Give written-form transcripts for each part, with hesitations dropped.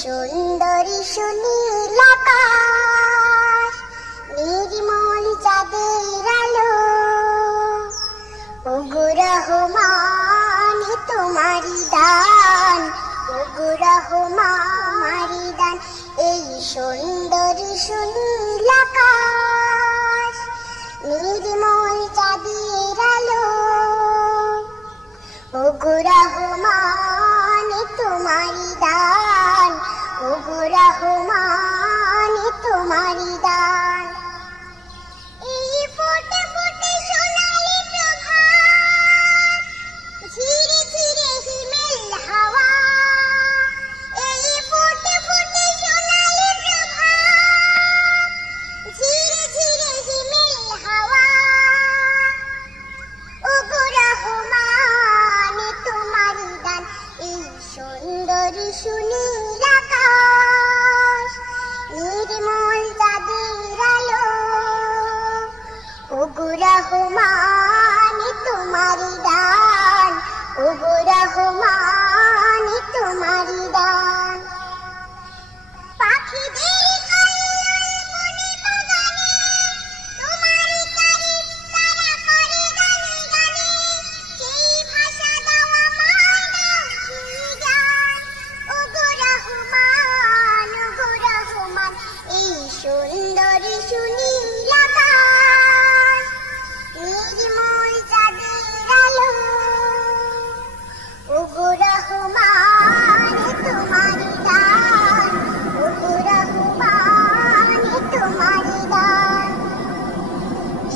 সুন্দরী সুনীল আকাশ, নির্মল চাঁদের আলো, ওগো রহমান তোমারি দান, ওগো রহমারি দান। এই সুন্দরী সুনীল আকাশ, নির্মল চাঁদের আলো, ওগো রহমান তোমারি দান, ওগো রহমান তোমারি দান। এই ফোটে ফোটে সোনালি প্রভাত, ঝিরে ঝিরে হিমেল হাওয়া, এই ফোটে ফোটে সোনালি প্রভাত, ঝিরে ঝিরে হিমেল হাওয়া, ওগো রহমান তোমারি দান। এই সুন্দরী সুনীল আকাশ, নির্মল চাঁদের আলো, ওগো রহমান তোমারি দান, ওগো রহমান তোমারি দান। পাখিদের কল্লোল বনে বাগানে, তোমারি তারিফ তারা করে গানে গানে, সেই ভাষা দাও আমায় দাও কি গান, ওগো রহমান, ওগো রহমান। এই সুন্দরী সুনীল আকাশ, নির্মল চাঁদের আলো, ওগো রহমান তোমারি দান, ওগো রহমান তোমারি দান।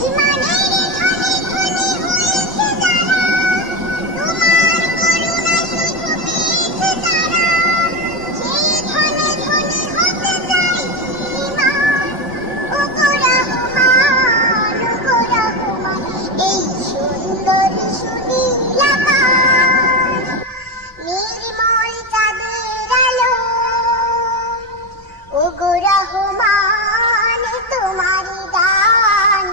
ইমানের ধনে ধনে হয়েছে যারা, তোমার করুণা শুধু পেয়েছে তারা, সেই ধনে ধনে হতে চাই ইমান, ওগো রহমান, ওগো রহমান। এই সুন্দরী সুনীল আকাশ, নির্মল চাঁদের আলো, ওগো রহমান তোমারি দান,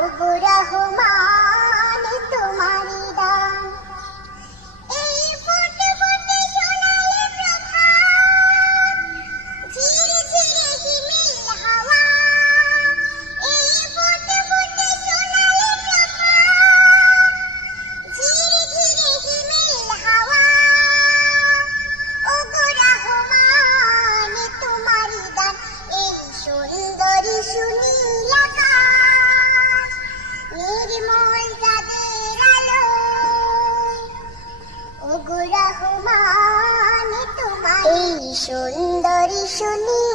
ওগো রহমান তোমারি দান। এই ফোটে ফোটে সোনালি প্রভাত, ঝিরে ঝিরে হিমেল হাওয়া, এই ফোটে ফোটে সোনালি প্রভাত, ঝিরে ঝিরে হিমেল হাওয়া, ওগো রহমান তোমারি দান। এই সুন্দরী সুনীল আকাশ, নির্মল চাঁদের আলো, ওগো রহমান তোমারি। এই সুন্দরী সুনীল